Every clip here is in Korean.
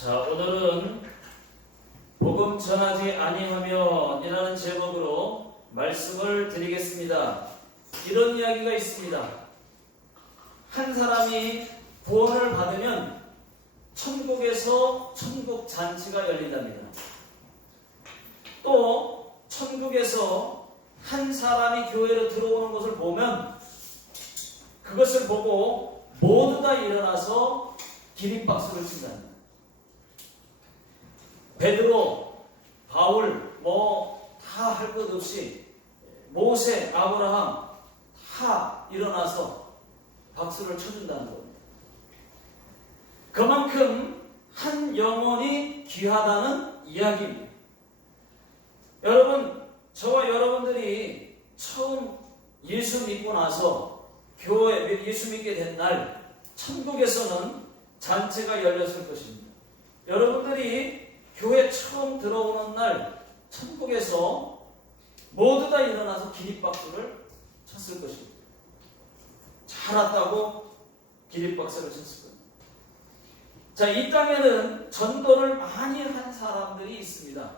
자, 오늘은 복음 전하지 아니하면 이라는 제목으로 말씀을 드리겠습니다. 이런 이야기가 있습니다. 한 사람이 구원을 받으면 천국에서 천국 잔치가 열린답니다. 또 천국에서 한 사람이 교회로 들어오는 것을 보면 그것을 보고 모두 다 일어나서 기립박수를 친답니다. 베드로, 바울, 다 할 것 없이 모세, 아브라함 다 일어나서 박수를 쳐준다는 겁니다. 그만큼 한 영혼이 귀하다는 이야기입니다. 여러분, 저와 여러분들이 처음 예수 믿고 나서 교회 예수 믿게 된 날 천국에서는 잔치가 열렸을 것입니다. 여러분들이 교회 처음 들어오는 날 천국에서 모두 다 일어나서 기립박수를 쳤을 것입니다. 잘 왔다고 기립박수를 쳤을 겁니다. 자, 이 땅에는 전도를 많이 한 사람들이 있습니다.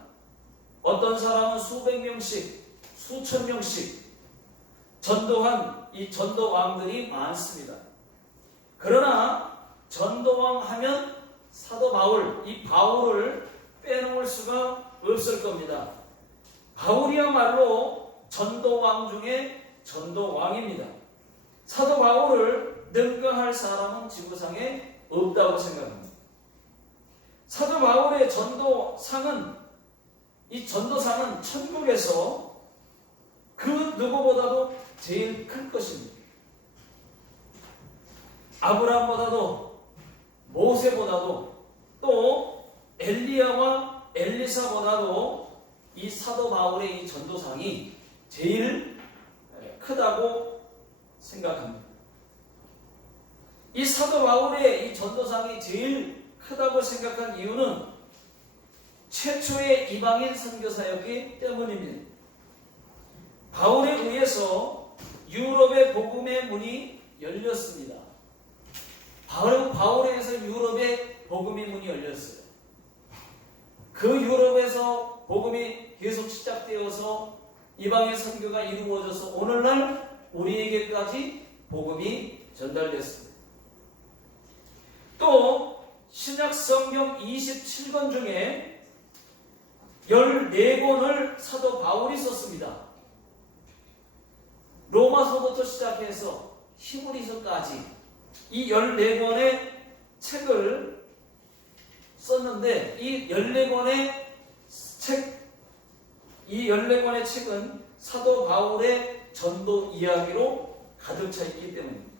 어떤 사람은 수백 명씩, 수천 명씩 전도한 이 전도왕들이 많습니다. 그러나 전도왕 하면 사도 바울, 이 바울을 빼놓을 수가 없을 겁니다. 바울이야말로 전도왕 중에 전도왕입니다. 사도 바울을 능가할 사람은 지구상에 없다고 생각합니다. 사도 바울의 이 전도상은 천국에서 그 누구보다도 제일 클 것입니다. 아브라함보다도 모세보다도 또 엘리야와 엘리사보다도 이 사도 바울의 이 전도상이 제일 크다고 생각합니다. 이 사도 바울의 이 전도상이 제일 크다고 생각한 이유는 최초의 이방인 선교사였기 때문입니다. 바울에 의해서 유럽의 복음의 문이 열렸습니다. 바울에 의해서 유럽의 복음의 문이 열렸어요. 그 유럽에서 복음이 계속 시작되어서 이방의 선교가 이루어져서 오늘날 우리에게까지 복음이 전달됐습니다. 또 신약 성경 27권 중에 14권을 사도 바울이 썼습니다. 로마서부터 시작해서 히브리서까지 이 14권의 책을 썼는데 이 14권의 책은 사도 바울의 전도 이야기로 가득 차 있기 때문입니다.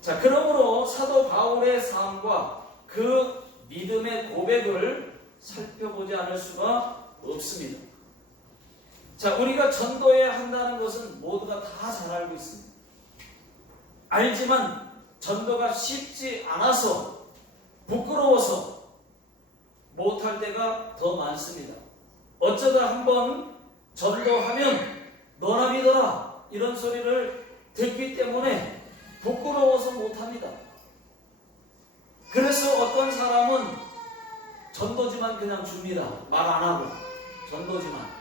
자, 그러므로 사도 바울의 삶과 그 믿음의 고백을 살펴보지 않을 수가 없습니다. 자, 우리가 전도해야 한다는 것은 모두가 다 잘 알고 있습니다. 알지만 전도가 쉽지 않아서 부끄러워서 못할 때가 더 많습니다. 어쩌다 한번 전도하면 너나 믿어라 이런 소리를 듣기 때문에 부끄러워서 못합니다. 그래서 어떤 사람은 전도지만 그냥 줍니다. 말 안 하고 전도지만.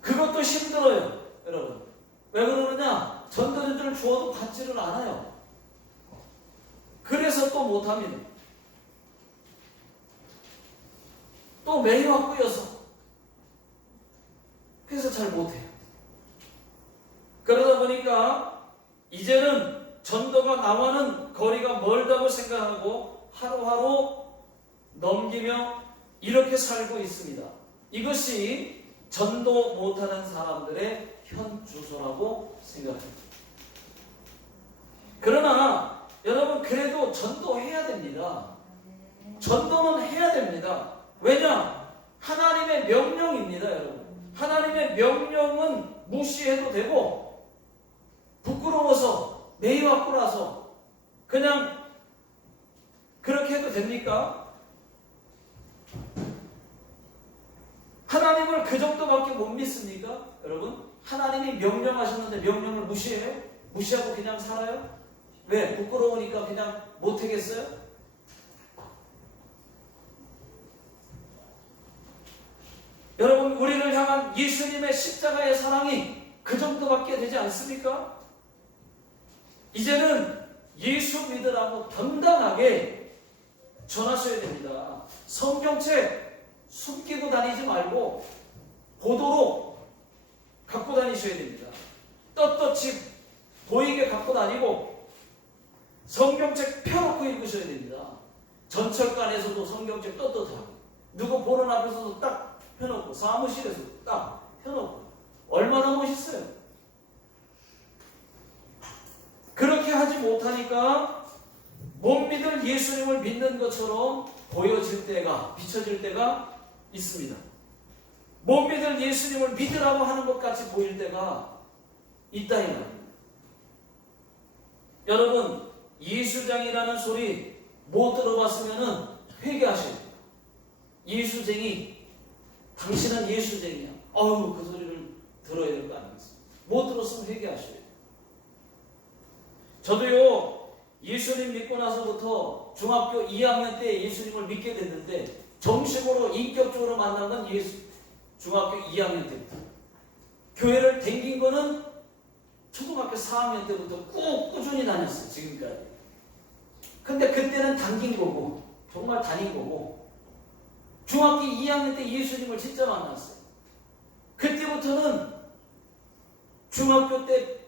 그것도 힘들어요, 여러분. 왜 그러느냐? 전도지를 주어도 받지를 않아요. 그래서 또 못합니다. 또 매일 꾸여서. 그래서 잘 못해요. 그러다 보니까 이제는 전도가 나와는 거리가 멀다고 생각하고 하루하루 넘기며 이렇게 살고 있습니다. 이것이 전도 못하는 사람들의 현주소라고 생각합니다. 그러나 여러분, 그래도 전도해야 됩니다. 전도는 해야 됩니다. 왜냐? 하나님의 명령입니다, 여러분. 하나님의 명령은 무시해도 되고 부끄러워서 매이와꾸라서 그냥 그렇게 해도 됩니까? 하나님을 그 정도밖에 못 믿습니까? 여러분, 하나님이 명령하셨는데 명령을 무시해요? 무시하고 그냥 살아요? 왜? 부끄러우니까 그냥 못하겠어요? 여러분, 우리를 향한 예수님의 십자가의 사랑이 그 정도밖에 되지 않습니까? 이제는 예수 믿으라고 당당하게 전하셔야 됩니다. 성경책 숨기고 다니지 말고 보도로 갖고 다니셔야 됩니다. 떳떳이 보이게 갖고 다니고 성경책 펴놓고 읽으셔야 됩니다. 전철관에서도 성경책 떳떳하고 누구 보는 앞에서도 딱 펴놓고 사무실에서 딱 펴놓고 얼마나 멋있어요. 그렇게 하지 못하니까 못 믿을 예수님을 믿는 것처럼 보여질 때가, 비춰질 때가 있습니다. 못 믿을 예수님을 믿으라고 하는 것 같이 보일 때가 있다 이 말입니다. 여러분, 예수장이라는 소리 못 들어봤으면 회개하셔야 돼요. 예수쟁이, 당신은 예수쟁이야. 어휴, 그 소리를 들어야 될 거 아니겠습니까? 못 들었으면 회개하셔야 돼요. 저도요, 예수님 믿고 나서부터 중학교 2학년 때 예수님을 믿게 됐는데 정식으로 인격적으로 만난 건 중학교 2학년 때부터. 교회를 댕긴 거는 초등학교 4학년 때부터 꾹 꾸준히 다녔어요. 지금까지. 근데 그때는 당긴 거고 정말 다닌 거고 중학교 2학년 때 예수님을 진짜 만났어요. 그때부터는 중학교 때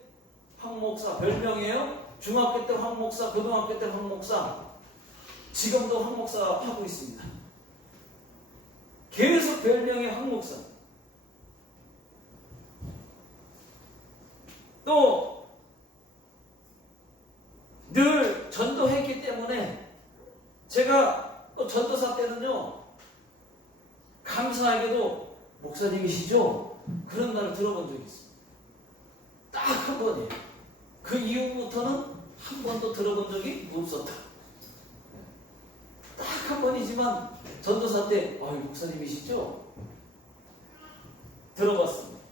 황 목사 별명이에요. 중학교 때 황 목사, 고등학교 때 황 목사, 지금도 황 목사 하고 있습니다. 계속 별명이 황 목사. 또 늘 전도했기 때문에 제가 또 전도사 때는요, 감사하게도 목사님이시죠? 그런 말을 들어본 적이 있어요. 딱 한 번이에요. 그 이후부터는 한 번도 들어본 적이 없었다. 딱 한 번이지만 전도사 때 목사님이시죠? 들어봤습니다.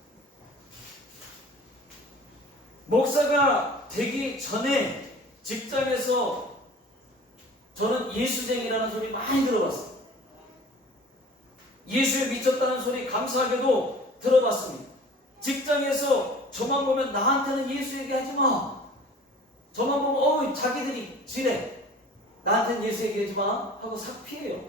목사가 되기 전에 직장에서 저는 예수쟁이라는 소리 많이 들어봤어요. 예수에 미쳤다는 소리 감사하게도 들어봤습니다. 직장에서 저만 보면 나한테는 예수 얘기하지 마. 저만 보면 자기들이 지레. 나한테는 예수 얘기하지 마 하고 싹 피해요.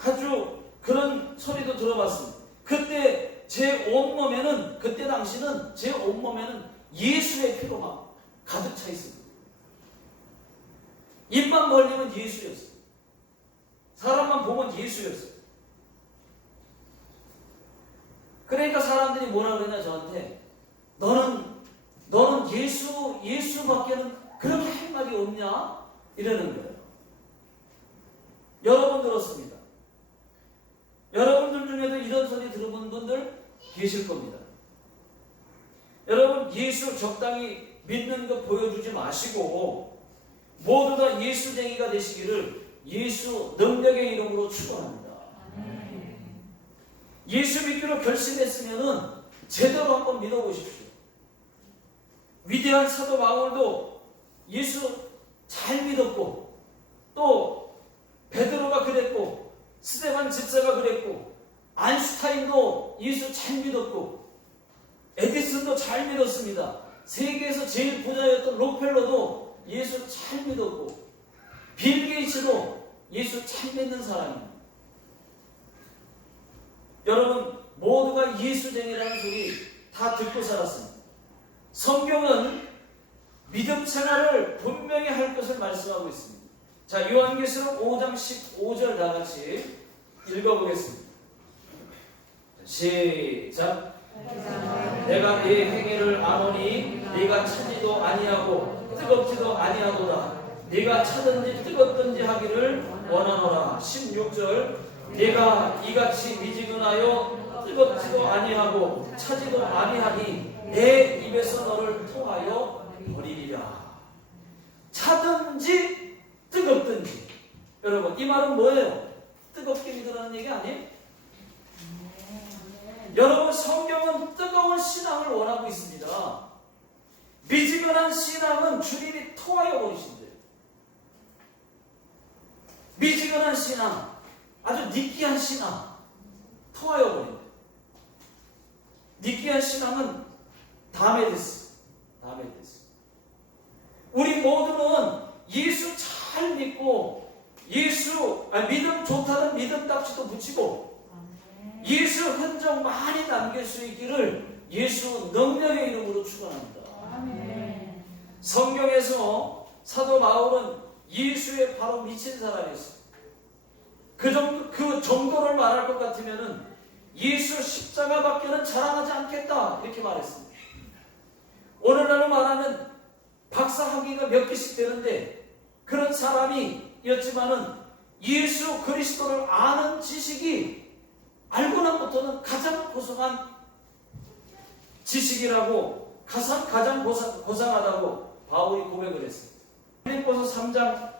아주 그런 소리도 들어봤습니다. 그때 제 온몸에는, 그때 당시는 제 온몸에는 예수의 피로 막 가득 차 있습니다. 입만 벌리면 예수였어요. 사람만 보면 예수였어요. 그러니까 사람들이 뭐라 그러냐 저한테, 너는 예수밖에는 그렇게 할 말이 없냐? 이러는 거예요. 여러분 들었습니다. 여러분들 중에도 이런 소리 들어본 분들 계실 겁니다. 여러분, 예수 적당히 믿는 거 보여주지 마시고 모두 다 예수쟁이가 되시기를 예수 능력의 이름으로 축원합니다. 예수 믿기로 결심했으면 제대로 한번 믿어보십시오. 위대한 사도 바울도 예수 잘 믿었고, 또 베드로가 그랬고, 스데반 집사가 그랬고, 안슈타인도 예수 잘 믿었고, 에디슨도 잘 믿었습니다. 세계에서 제일 부자였던 록펠러도 예수 잘 믿었고, 빌 게이츠도 예수 잘 믿는 사람입니다. 여러분, 모두가 예수쟁이라는 소리 다 듣고 살았습니다. 성경은 믿음 생활을 분명히 할 것을 말씀하고 있습니다. 자, 요한계시록 5장 15절 다 같이 읽어보겠습니다. 시작. 내가 네 행위를 아노니 네가 차지도 아니하고 뜨겁지도 아니하도다. 네가 차든지 뜨겁든지 하기를 원하노라. 16절. 네가 이같이 미지근하여 뜨겁지도 아니하고 차지도 아니하니 내 입에서 너를 통하여 버리리라. 차든지 뜨겁든지. 여러분, 이 말은 뭐예요? 뜨겁게 믿으라는 얘기 아니에요? 여러분, 성경은 뜨거운 신앙을 원하고 있습니다. 미지근한 신앙은 주님이 토하여 버리신대요. 미지근한 신앙, 아주 느끼한 신앙, 토하여 버린대요. 느끼한 신앙은 다음에 됐어. 우리 모두는 예수 잘 믿고 믿음 좋다는 믿음답시도 붙이고 예수 흔적 많이 남길 수 있기를 예수 능력의 이름으로 축원합니다. 성경에서 사도 바울은 예수에 바로 미친 사람이었어요. 그 정도를 말할 것 같으면은 예수 십자가밖에는 자랑하지 않겠다 이렇게 말했습니다. 오늘날로 말하면 박사 학위가 몇 개씩 되는데 그런 사람이었지만은 예수 그리스도를 아는 지식이 알고 나부터는 가장 고상한 지식이라고 가장 고상하다고 바울이 고백을 했습니다. 빌립보서 3장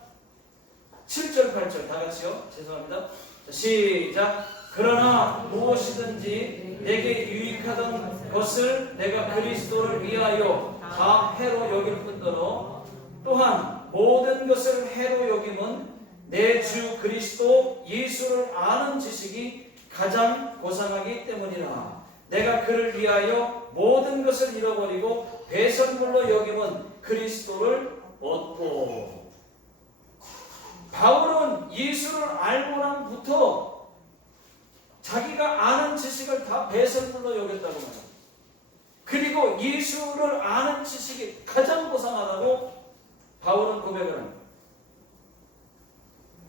7절 8절 다 같이요. 죄송합니다. 자, 시작. 그러나 무엇이든지 내게 유익하던 것을 내가 그리스도를 위하여 다 해로 여길 뿐더러 또한 모든 것을 해로 여김은 내 주 그리스도 예수를 아는 지식이 가장 고상하기 때문이라. 내가 그를 위하여 모든 것을 잃어버리고 배설물로 여김은 그리스도를 얻고. 바울은 예수를 알고 난부터 자기가 아는 지식을 다 배설물로 여겼다고 말합니다. 그리고 예수를 아는 지식이 가장 고상하다고 바울은 고백을 합니다.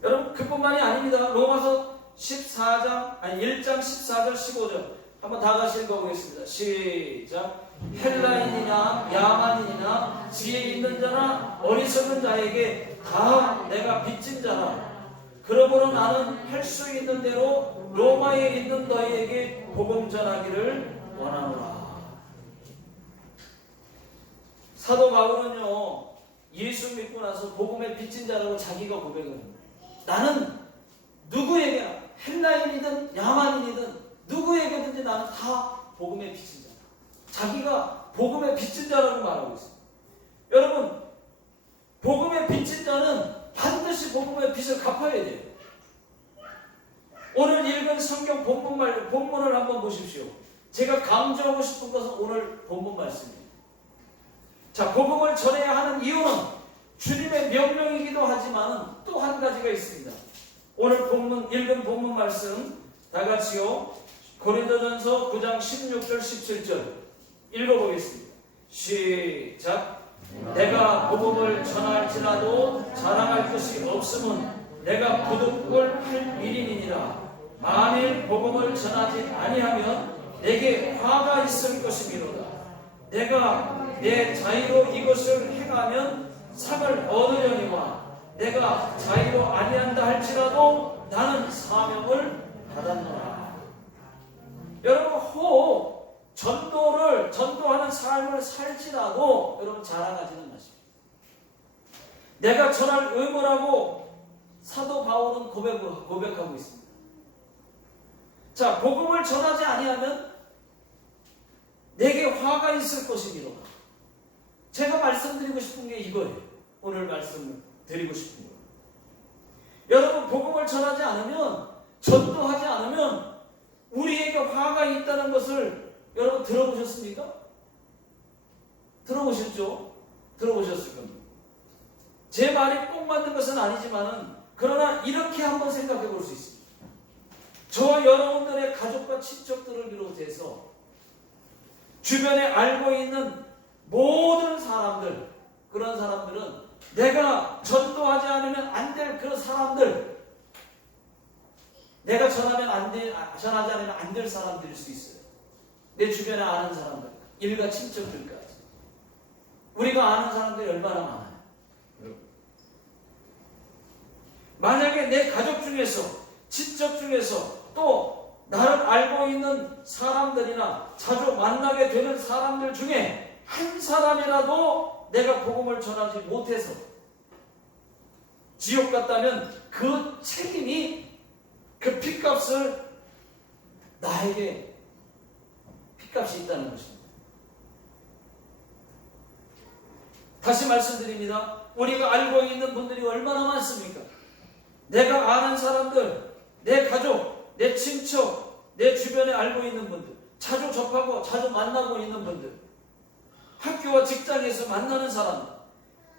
여러분 그뿐만이 아닙니다. 로마서 1장 14절 15절 한번 다 같이 읽어보겠습니다. 시작. 헬라인이나 야만인이나 지혜 있는 자나 어리석은 자에게 다 내가 빚진 자라. 그러므로 나는 할 수 있는 대로 로마에 있는 너희에게 복음 전하기를 원하노라. 사도 바울은요 예수 믿고 나서 복음에 빚진 자라고 자기가 고백을 합니다. 나는 누구에게나 헬라인이든 야만인이든 누구에게든지 나는 다 복음에 빚진 자다. 자기가 복음에 빚진 자라고 말하고 있습니다. 여러분 복음에 빚진 자는 반드시 복음의 빚을 갚아야 돼요. 오늘 읽은 성경 본문을 한번 보십시오. 제가 강조하고 싶은 것은 오늘 본문 말씀입니다. 자, 복음을 전해야 하는 이유는 주님의 명령이기도 하지만 또 한 가지가 있습니다. 오늘 읽은 본문 말씀 다 같이요. 고린도전서 9장 16절 17절 읽어보겠습니다. 시작. 내가 복음을 전할지라도 자랑할 것이 없음은 내가 부득을 할 일이니라. 만일 복음을 전하지 아니하면 내게 화가 있을 것이미로다. 내가 내 자의로 이것을 행하면 상을 얻으려니와 내가 자의로 아니한다 할지라도 나는 사명을 받았노라. 여러분 혹 전도하는 삶을 살지라도 여러분 자랑하지는 마십시오. 내가 전할 의무라고 사도 바울은 고백하고 있습니다. 자, 복음을 전하지 아니하면 내게 화가 있을 것이니라. 제가 말씀드리고 싶은 게 이거예요. 오늘 말씀을 드리고 싶은 거예요. 여러분 복음을 전하지 않으면 전도하지 않으면 우리에게 화가 있다는 것을 여러분 들어보셨습니까? 들어보셨죠? 들어보셨을 겁니다. 제 말이 꼭 맞는 것은 아니지만은 그러나 이렇게 한번 생각해 볼 수 있습니다. 저와 여러분들의 가족과 친척들을 비롯해서 주변에 알고 있는 모든 사람들, 그런 사람들은 내가 전도하지 않으면 안 될 그런 사람들, 내가 전하지 않으면 안 될 사람들일 수 있어요. 내 주변에 아는 사람들, 일가 친척들까지. 우리가 아는 사람들이 얼마나 많아요. 만약에 내 가족 중에서, 친척 중에서 또 나를 알고 있는 사람들이나 자주 만나게 되는 사람들 중에 한 사람이라도 내가 복음을 전하지 못해서 지옥 갔다면 그 책임이, 그 핏값을 핏값이 있다는 것입니다. 다시 말씀드립니다. 우리가 알고 있는 분들이 얼마나 많습니까? 내가 아는 사람들, 내 가족, 내 친척, 내 주변에 알고 있는 분들, 자주 접하고 자주 만나고 있는 분들, 학교와 직장에서 만나는 사람들,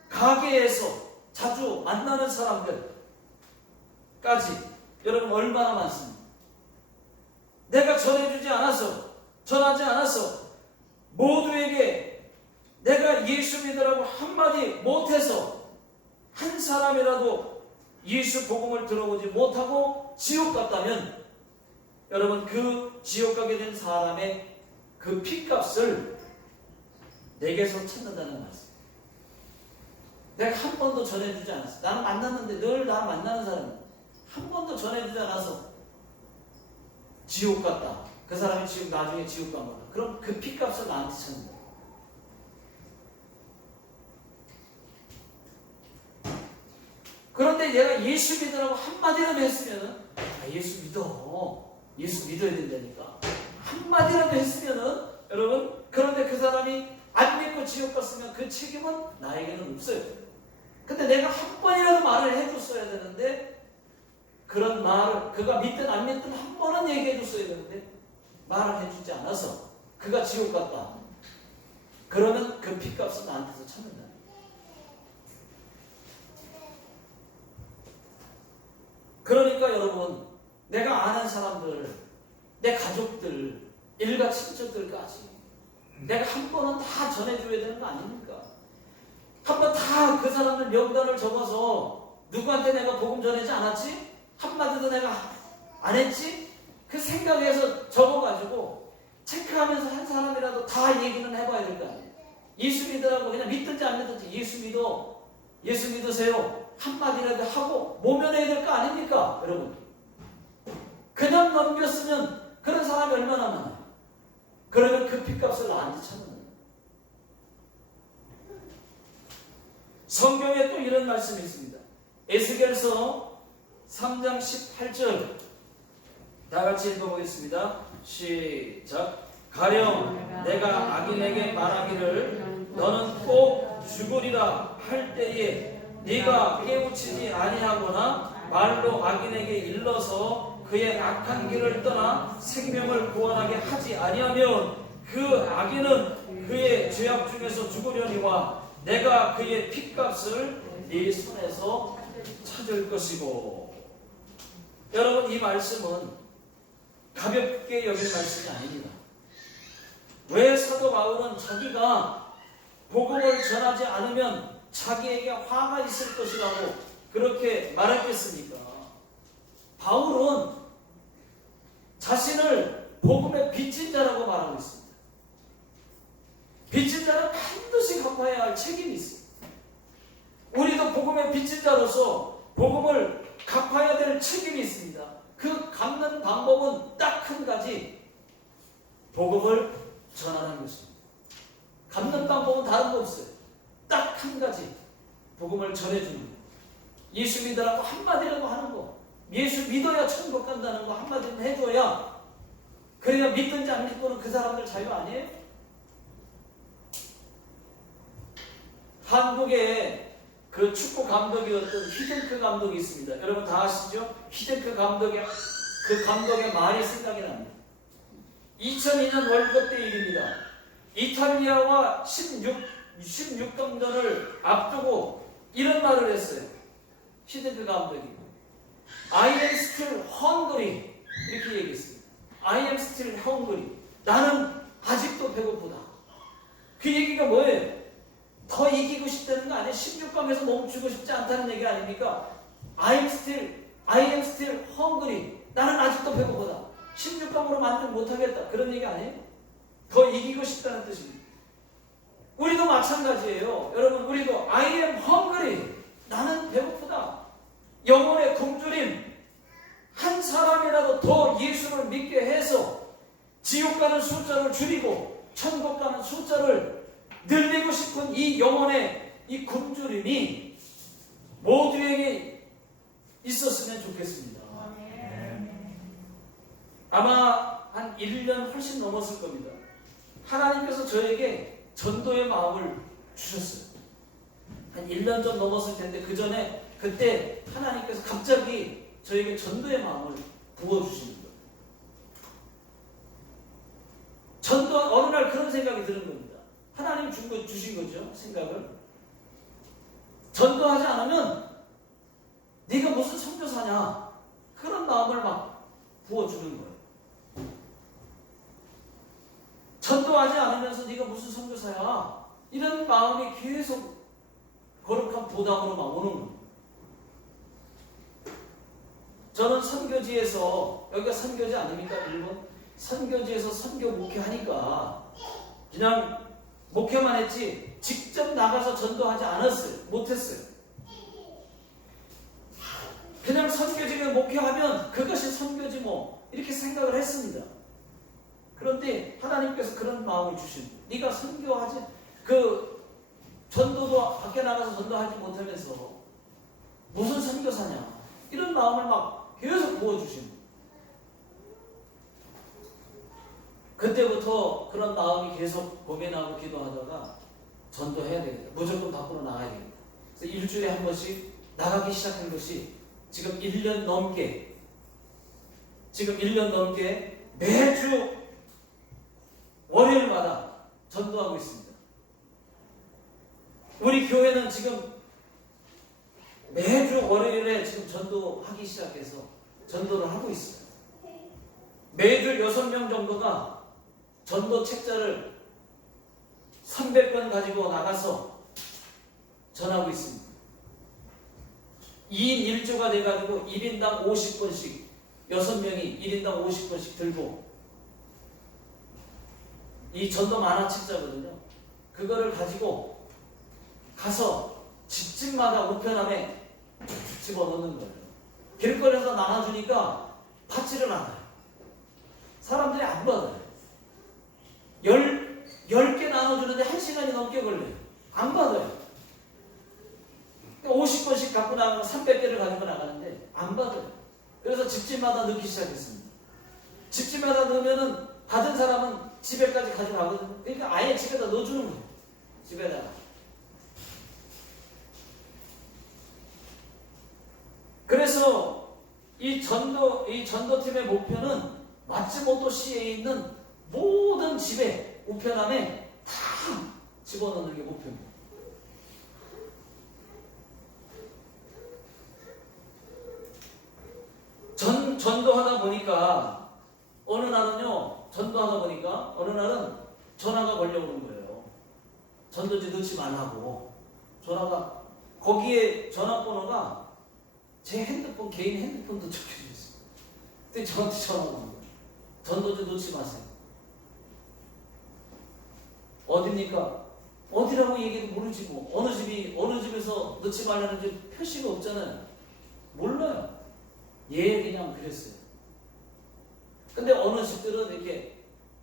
가게에서 자주 만나는 사람들까지 여러분 얼마나 많습니까? 내가 전해주지 않아서, 전하지 않아서 모두에게 내가 예수 믿으라고 한마디 못해서 한 사람이라도 예수 복음을 들어보지 못하고 지옥 갔다면 여러분 그 지옥 가게 된 사람의 그 핏값을 내게서 찾는다는 말씀. 내가 한 번도 전해주지 않았어. 나는 만났는데 늘 나 만나는 사람 한 번도 전해주지 않아서 지옥 갔다. 그 사람이 지옥 나중에 지옥 간 거다. 그럼 그 핏값을 나한테 찾는다. 그런데 얘가 예수 믿으라고 한마디라도 했으면은 예수 믿어. 예수 믿어야 된다니까. 한마디라도 했으면은 여러분 그런데 그 사람이 안 믿고 지옥 갔으면 그 책임은 나에게는 없어요. 근데 내가 한 번이라도 말을 해줬어야 되는데 그런 말을 그가 믿든 안 믿든 한 번은 얘기해줬어야 되는데 말을 해주지 않아서 그가 지옥 갔다. 그러면 그 핏값은 나한테서 찾는다. 그러니까 여러분 내가 아는 사람들, 내 가족들, 일가 친척들까지 내가 한 번은 다 전해줘야 되는 거 아닙니까? 한 번 다 그 사람들 명단을 적어서 누구한테 내가 복음 전하지 않았지? 한마디도 내가 안 했지? 그 생각에서 적어가지고 체크하면서 한 사람이라도 다 얘기는 해봐야 될 거 아니에요. 예수 믿으라고 그냥 믿든지 안 믿든지 예수 믿어, 예수 믿으세요 한마디라도 하고 모면해야 될 거 아닙니까? 여러분 그냥 넘겼으면 그런 사람이 얼마나 많아요. 그러면 그 핏값을 나한테 찾는 거예요. 성경에 또 이런 말씀이 있습니다. 에스겔서 3장 18절 다 같이 읽어보겠습니다. 시작. 가령 내가 악인에게 말하기를 너는 꼭 죽으리라 할 때에 네가 깨우치지 아니하거나 말로 악인에게 일러서 그의 악한 길을 떠나 생명을 구원하게 하지 아니하면 그 악인은 그의 죄악 중에서 죽으려니와 내가 그의 핏값을 네 손에서 찾을 것이고. 여러분 이 말씀은 가볍게 여길 말씀이 아닙니다. 왜 사도 바울은 자기가 복음을 전하지 않으면 자기에게 화가 있을 것이라고 그렇게 말했겠습니까? 바울은 자신을 복음의 빚진 자라고 말하고 있습니다. 빚진 자는 반드시 갚아야 할 책임이 있습니다. 우리도 복음의 빚진 자로서 복음을 갚아야 될 책임이 있습니다. 그 갚는 방법은 딱 한 가지, 복음을 전하는 것입니다. 갚는 방법은 다른 거 없어요. 딱 한 가지, 복음을 전해주는 거. 예수 믿으라고 한마디라도 하는 거. 예수 믿어야 천국 간다는 거 한마디는 해줘야, 그래야 믿든지 안 믿고는 그 사람들 자유 아니에요? 한국에 그 축구 감독이었던 히덴크 감독이 있습니다. 여러분 다 아시죠? 히덴크 감독의 그 감독의 말이 생각이 납니다. 2002년 월드컵 때 일입니다. 이탈리아와 16강전을 앞두고 이런 말을 했어요. 히덴크 감독이 I am still hungry 이렇게 얘기했습니다. I am still hungry. 나는 아직도 배고프다. 그 얘기가 뭐예요? 더 이기고 싶다는 거 아니에요? 16강에서 멈추고 싶지 않다는 얘기 아닙니까? I am still hungry. 나는 아직도 배고프다. 16강으로 만들 못하겠다. 그런 얘기 아니에요? 더 이기고 싶다는 뜻입니다. 우리도 마찬가지예요. 여러분 우리도 I am hungry. 나는 배고프다. 영혼의 굶주림. 한 사람이라도 더 예수를 믿게 해서 지옥 가는 숫자를 줄이고 천국 가는 숫자를 늘리고 싶은 이 영혼의 이 굶주림이 모두에게 있었으면 좋겠습니다. 아마 한 1년 훨씬 넘었을 겁니다. 하나님께서 저에게 전도의 마음을 주셨어요. 한 1년 좀 넘었을 텐데 그때 하나님께서 갑자기 저에게 전도의 마음을 부어주시는 거예요. 전도 어느 날 그런 생각이 드는 겁니다. 하나님 주신 거죠. 생각을. 전도하지 않으면 네가 무슨 선교사냐 그런 마음을 막 부어주는 거예요. 전도하지 않으면서 네가 무슨 선교사야 이런 마음이 계속 거룩한 부담으로 막 오는 거예요. 저는 선교지에서 여기가 선교지 아닙니까? 일본 선교지에서 선교 목회하니까 그냥 목회만 했지 직접 나가서 전도하지 않았어요. 못했어요. 그냥 선교지에 목회하면 그것이 선교지 뭐 이렇게 생각을 했습니다. 그런데 하나님께서 그런 마음을 주신 거예요. 네가 선교하지 전도도 밖에 나가서 전도하지 못하면서 무슨 선교사냐 이런 마음을 막 계속 부어주신 거예요. 그때부터 그런 마음이 계속 고민하고 기도하다가 전도해야 되겠다. 무조건 밖으로 나가야 되겠다. 그래서 일주일에 한 번씩 나가기 시작한 것이 지금 1년 넘게 매주 월요일마다 전도하고 있습니다. 우리 교회는 지금 매주 월요일에 지금 전도하기 시작해서 전도를 하고 있어요. 매주 6명 정도가 전도 책자를 300권 가지고 나가서 전하고 있습니다. 2인 1조가 돼가지고 1인당 50권씩 6명이 1인당 50권씩 들고 이 전도 만화 책자거든요. 그거를 가지고 가서 집집마다 우편함에 집어넣는 거예요. 길거리에서 나눠주니까 받지를 않아요. 사람들이 안 받아요. 10개 나눠주는데 1시간이 넘게 걸려요. 안 받아요. 50권씩 갖고 나가면 300개를 가지고 나가는데 안 받아요. 그래서 집집마다 넣기 시작했습니다. 집집마다 넣으면은 받은 사람은 집에까지 가져가거든요. 그러니까 아예 집에다 넣어주는 거예요. 집에다가. 그래서 이 전도팀의 목표는 마츠모토시에 있는 모든 집에 우편함에 다 집어넣는 게 목표입니다. 전도하다 보니까 어느 날은 전화가 걸려오는 거예요. 전도지 넣지 말라고. 전화가 거기에 전화번호가 제 개인 핸드폰도 적혀져 있어요. 근데 저한테 전화가 오는 거예요. 전도지 넣지 마세요. 어디입니까? 어디라고 얘기도 모르지 뭐. 어느 집에서 넣지 말라는 집 표시가 없잖아요. 몰라요. 그냥 그랬어요. 근데 어느 집들은 이렇게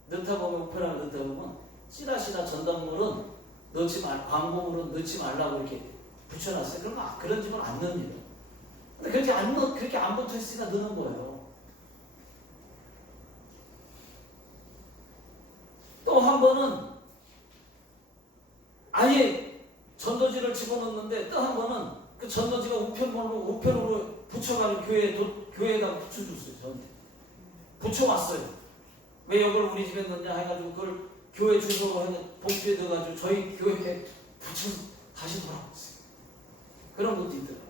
넣다 보면 우편함에 넣다 보면 찌라시나 전단물은 광고물은 넣지 말라고 이렇게 붙여놨어요. 그러면 그런 집은 안 넣습니다. 근데 그렇게 안 붙어있으니까 넣는 거예요. 또 한 번은 아예 전도지를 집어넣는데 또 한 번은 그 전도지가 우편으로 붙여가지고 교회에다가 붙여줬어요. 저한테 붙여왔어요. 왜 이걸 우리 집에 넣냐 해가지고 그걸 교회 주소로 봉투에 넣어가지고 저희 교회에 붙여서 다시 돌아왔어요. 그런 것도 있더라고요.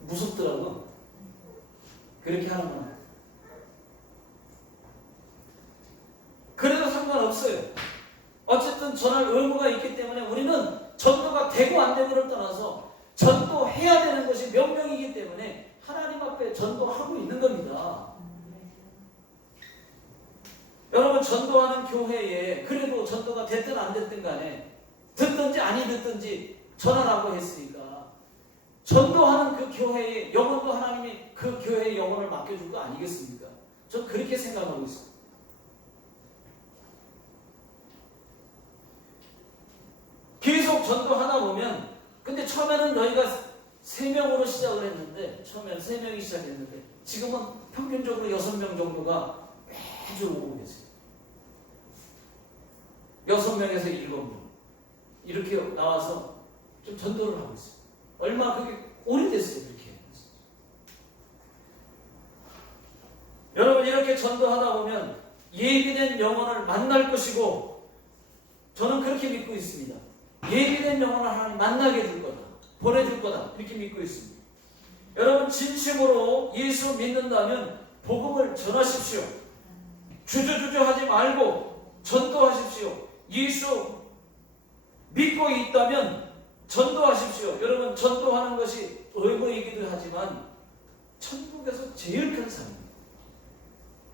무섭더라고요. 그렇게 하는 건. 그래도 상관없어요. 어쨌든 전할 의무가 있기 때문에 우리는 전도가 되고 안 되고를 떠나서 전도해야 되는 것이 명령이기 때문에 하나님 앞에 전도하고 있는 겁니다. 여러분 전도하는 교회에 그래도 전도가 됐든 안 됐든 간에 듣든지 아니 듣든지 전하라고 했으니까 전도하는 그 교회에 영혼도 하나님이 그 교회의 영혼을 맡겨줄 거 아니겠습니까? 전 그렇게 생각하고 있습니다. 계속 전도하다 보면 근데 처음에는 너희가 3명으로 시작을 했는데 처음에는 3명이 시작했는데 지금은 평균적으로 6명 정도가 매주 오고 계세요. 6명에서 7명 이렇게 나와서 좀 전도를 하고 있어요. 얼마 그게 오래됐어요. 그렇게. 여러분 이렇게 전도하다 보면 예비된 영혼을 만날 것이고 저는 그렇게 믿고 있습니다. 예비된 영혼을 하나님 만나게 해줄 거다. 보내줄 거다. 이렇게 믿고 있습니다. 여러분 진심으로 예수 믿는다면 복음을 전하십시오. 주저주저 하지 말고 전도하십시오. 예수 믿고 있다면 전도하십시오. 여러분 전도하는 것이 의무이기도 하지만 천국에서 제일 큰 삶입니다.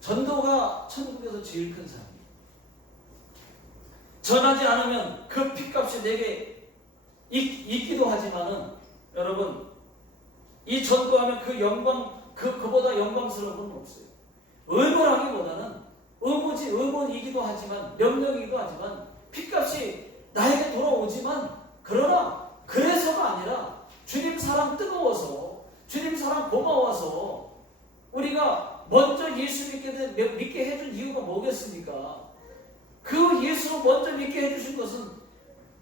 전도가 천국에서 제일 큰 삶입니다. 전하지 않으면 그 핏값이 내게 있기도 하지만은 여러분 이 전도하면 그 영광 그보다 영광스러운 건 없어요. 의무라기보다는 의무이기도 하지만 명령이기도 하지만 핏값이 나에게 돌아오지만 그러나 그래서가 아니라 주님 사랑 뜨거워서 주님 사랑 고마워서 우리가 먼저 예수 믿게 해준 이유가 뭐겠습니까? 그 예수를 먼저 믿게 해주신 것은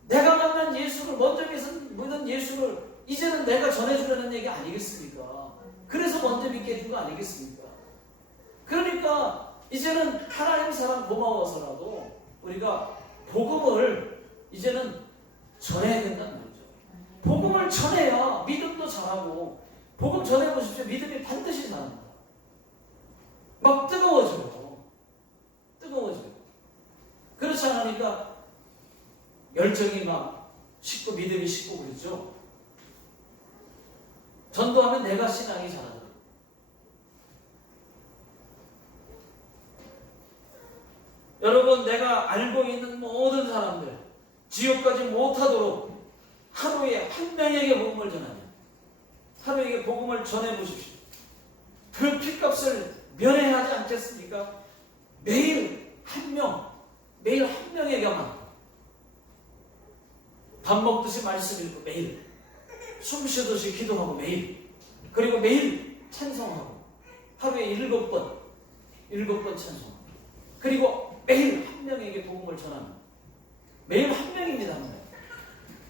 내가 만난 예수를 먼저 믿은 예수를 이제는 내가 전해주려는 얘기 아니겠습니까? 그래서 먼저 믿게 해준 거 아니겠습니까? 그러니까 이제는 하나님 사랑 고마워서라도 우리가 복음을 이제는 전해야 된다는 말이죠. 복음을 전해야 믿음도 잘하고 복음 전해보십시오. 믿음이 반드시 잘합니다. 막 뜨거워져요. 그렇지 않으니까 열정이 막 식고 믿음이 식고 그러죠. 전도하면 내가 신앙이 자라더라고요. 여러분 내가 알고 있는 모든 사람들 지옥까지 못하도록 하루에 한 명에게 복음을 전하면 하루에 복음을 전해보십시오. 그 핏값을 면회하지 않겠습니까? 매일 한 명에게만 밥 먹듯이 말씀 읽고 매일 숨 쉬듯이 기도하고 매일 그리고 매일 찬송하고 하루에 7번 찬송하고 그리고 매일 한 명에게 복음을 전합니다. 매일 한 명입니다. 한 명.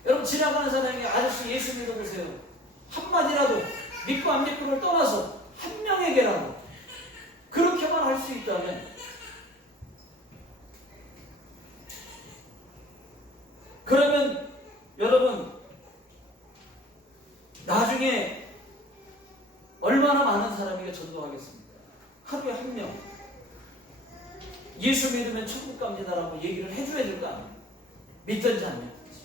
여러분 지나가는 사람에게 아저씨 예수 믿어보세요. 한마디라도 믿고 안 믿고를 떠나서 한 명에게라도 그렇게만 할 수 있다면 그러면 여러분 나중에 얼마나 많은 사람에게 전도하겠습니까? 하루에 한 명 예수 믿으면 천국 갑니다라고 얘기를 해줘야 될 거 아니에요? 믿든지 안 믿든지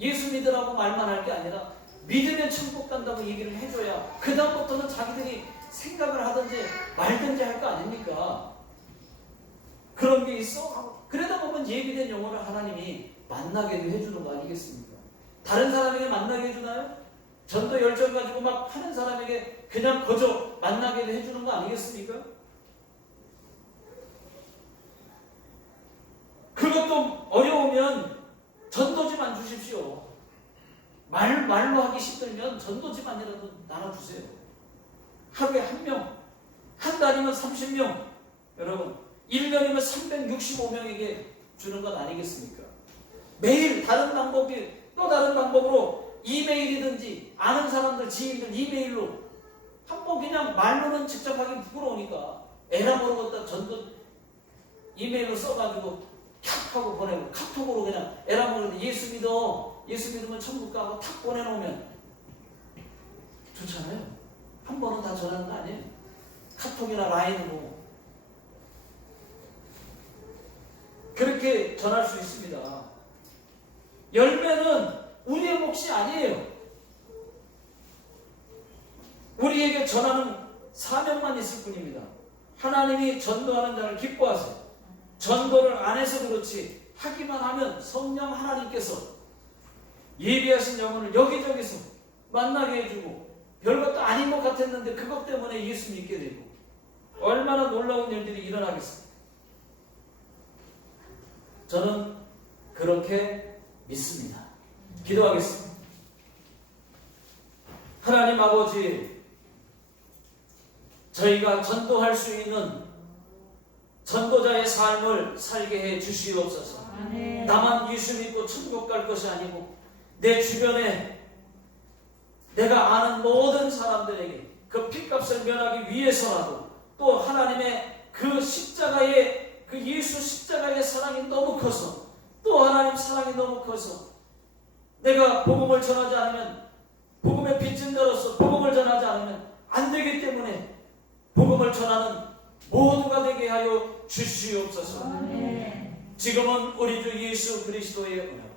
예수 믿으라고 말만 할 게 아니라 믿으면 천국 간다고 얘기를 해줘야 그 다음부터는 자기들이 생각을 하든지 말든지 할 거 아닙니까? 그런 게 있어? 그러다 보면 예비된 영혼을 하나님이 만나게 해주는 거 아니겠습니까? 다른 사람에게 만나게 해주나요? 전도 열정 가지고 막 하는 사람에게 그냥 거저 만나게 해주는 거 아니겠습니까? 그것도 어려우면 전도지만 주십시오. 말로 하기 힘들면 전도지만이라도 나눠주세요. 하루에 한 명, 한 달이면 30명, 여러분 1년이면 365명에게 주는 건 아니겠습니까? 매일 다른 방법이 또 다른 방법으로 이메일이든지 아는 사람들 지인들 이메일로 한번 그냥 말로는 직접 하기 부끄러우니까 에라 모르겠다 전도 이메일로 써가지고 탁 하고 보내고 카톡으로 그냥 에라 모르겠다 예수 믿으면 천국 가고 탁 보내놓으면 좋잖아요. 한 번은 다 전하는 거 아니에요? 카톡이나 라인으로 그렇게 전할 수 있습니다. 열매는 우리의 몫이 아니에요. 우리에게 전하는 사명만 있을 뿐입니다. 하나님이 전도하는 자를 기뻐하세요. 전도를 안 해서 그렇지 하기만 하면 성령 하나님께서 예비하신 영혼을 여기저기서 만나게 해주고 별것도 아닌 것 같았는데 그것 때문에 예수 믿게 되고 얼마나 놀라운 일들이 일어나겠습니까? 저는 그렇게 믿습니다. 기도하겠습니다. 하나님 아버지, 저희가 전도할 수 있는 전도자의 삶을 살게 해 주시옵소서. 나만 예수 믿고 천국 갈 것이 아니고 내 주변에 내가 아는 모든 사람들에게 그 핏값을 면하기 위해서라도 또 하나님의 그 십자가의 그 예수 십자가의 사랑이 너무 커서 또 하나님 사랑이 너무 커서 내가 복음을 전하지 않으면 복음의 빚진 자로서 복음을 전하지 않으면 안 되기 때문에 복음을 전하는 모두가 되게 하여 주시옵소서. 지금은 우리 주 예수 그리스도의 은혜와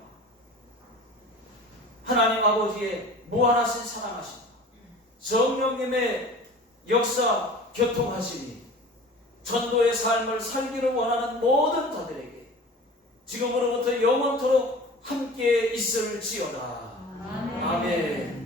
하나님 아버지의 무한하신 사랑하심 성령님의 역사 교통하심이 전도의 삶을 살기를 원하는 모든 자들에게 지금으로부터 영원토록 함께 있을지어다. 아멘.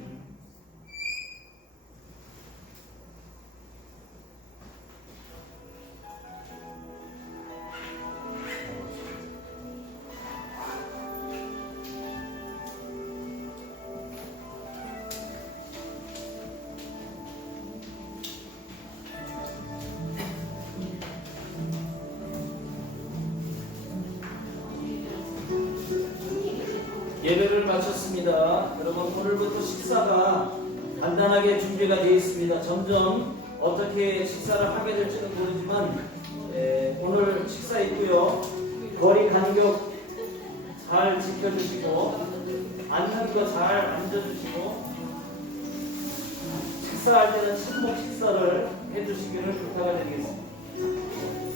예배를 마쳤습니다. 여러분 오늘부터 식사가 간단하게 준비가 되어 있습니다. 점점 어떻게 식사를 하게 될지는 모르지만 오늘 식사 있고요. 거리 간격 잘 지켜주시고 앉는 거 잘 앉아주시고 식사할 때는 침묵 식사를 해주시기를 부탁을 드리겠습니다.